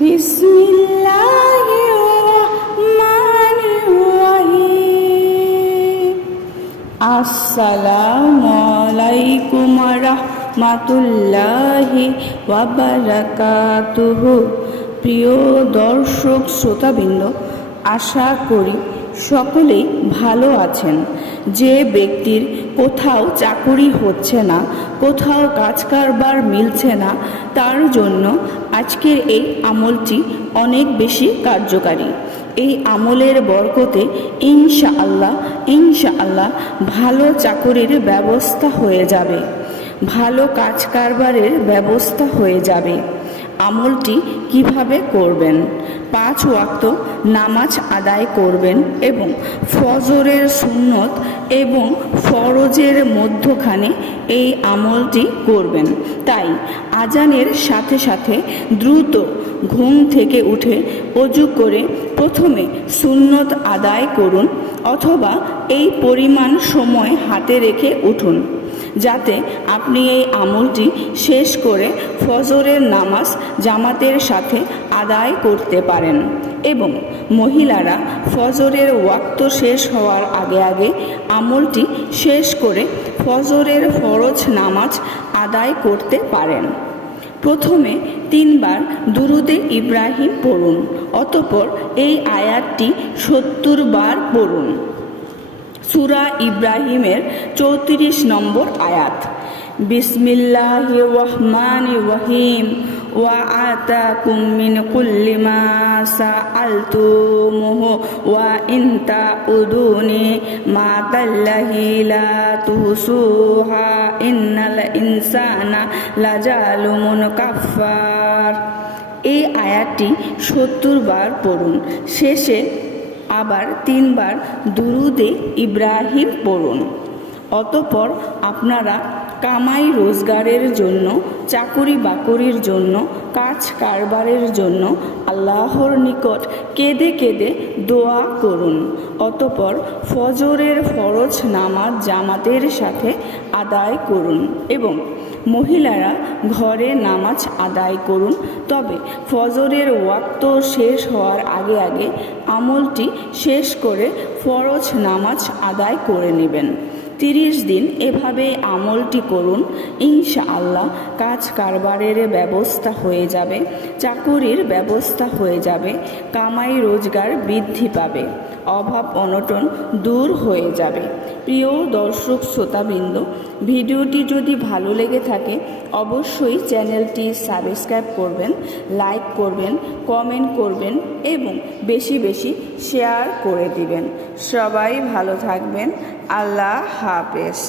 বিসমিল্লাহির-রহমানির-রহিম। আসসালামু আলাইকুম রাহমাতুল্লাহি ওয়া বারাকাতুহু। প্রিয় দর্শক শ্রোতাবৃন্দ, আশা করি সকলেই ভালো আছেন। যে ব্যক্তির কোথাও চাকুরি হচ্ছে না, কোথাও কাজ কারবার মিলছে না, তার জন্য আজকের এই আমলটি অনেক বেশি কার্যকারী। এই আমলের বরকতে ইনশাআল্লাহ ভালো চাকুরির ব্যবস্থা হয়ে যাবে, ভালো কাজ কারবারের ব্যবস্থা হয়ে যাবে। আমলটি কিভাবে করবেন? 5 ওয়াক্ত নামাজ আদায় করবেন এবং ফজরের সুন্নত এবং ফরজের মধ্যখানে এই আমলটি করবেন। তাই আজানের সাথে সাথে দ্রুত ঘুম থেকে উঠে ওযু করে প্রথমে সুন্নত আদায় করুন, অথবা এই পরিমাণ সময় হাতে রেখে উঠুন, যাতে আপনি এই আমলটি শেষ করে ফজরের নামাজ জামাতের সাথে আদায় করতে পারেন। এবং মহিলারা ফজরের ওয়াক্ত শেষ হওয়ার আগে আগে আমলটি শেষ করে ফজরের ফরজ নামাজ আদায় করতে পারেন। প্রথমে 3 বার দুরুদে ইব্রাহিম পড়ুন, অতঃপর এই আয়াতটি 70 বার পড়ুন। সূরা ইব্রাহিমের 34 নম্বর আয়াত। বিসমিল্লাহির রহমানির রহিম। ওয়া আতাকুম মিন কুল্লি মা সাআলতুমুহু ওয়া ইন তাউদুনি মা তাল্লাহি লা তুহসুহা ইন্নাল ইনসানা লাজালুমুন কাফফার। এই আয়াতটি 70 বার পড়ুন। শেষে আবার 3 বার দুরুদে ইব্রাহিম পড়ুন। অতঃপর আপনারা কামাই রোজগারের জন্য, চাকুরি বাকরির জন্য, কাজ কারবারের জন্য আল্লাহর নিকট কেঁদে কেঁদে দোয়া করুন। অতঃপর ফজরের ফরজ নামাজ জামাতের সাথে আদায় করুন এবং মহিলারা ঘরে নামাজ আদায় করুন। তবে ফজরের ওয়াক্ত শেষ হওয়ার আগে আগে আমলটি শেষ করে ফরজ নামাজ আদায় করে নেবেন। 30 দিন এভাবে আমলটি করুন। ইনশাআল্লাহ কাজ কারবারের ব্যবস্থা হয়ে যাবে, চাকুরির ব্যবস্থা হয়ে যাবে, কামাই রোজগার বৃদ্ধি পাবে, অভাব অনটন দূর হয়ে যাবে। প্রিয় দর্শক শ্রোতাবৃন্দ, ভিডিওটি যদি ভালো লেগে থাকে অবশ্যই চ্যানেলটি সাবস্ক্রাইব করবেন, লাইক করবেন, কমেন্ট করবেন এবং বেশি বেশি শেয়ার করে দিবেন। সবাই ভালো থাকবেন। আল্লাহ হাফেজ।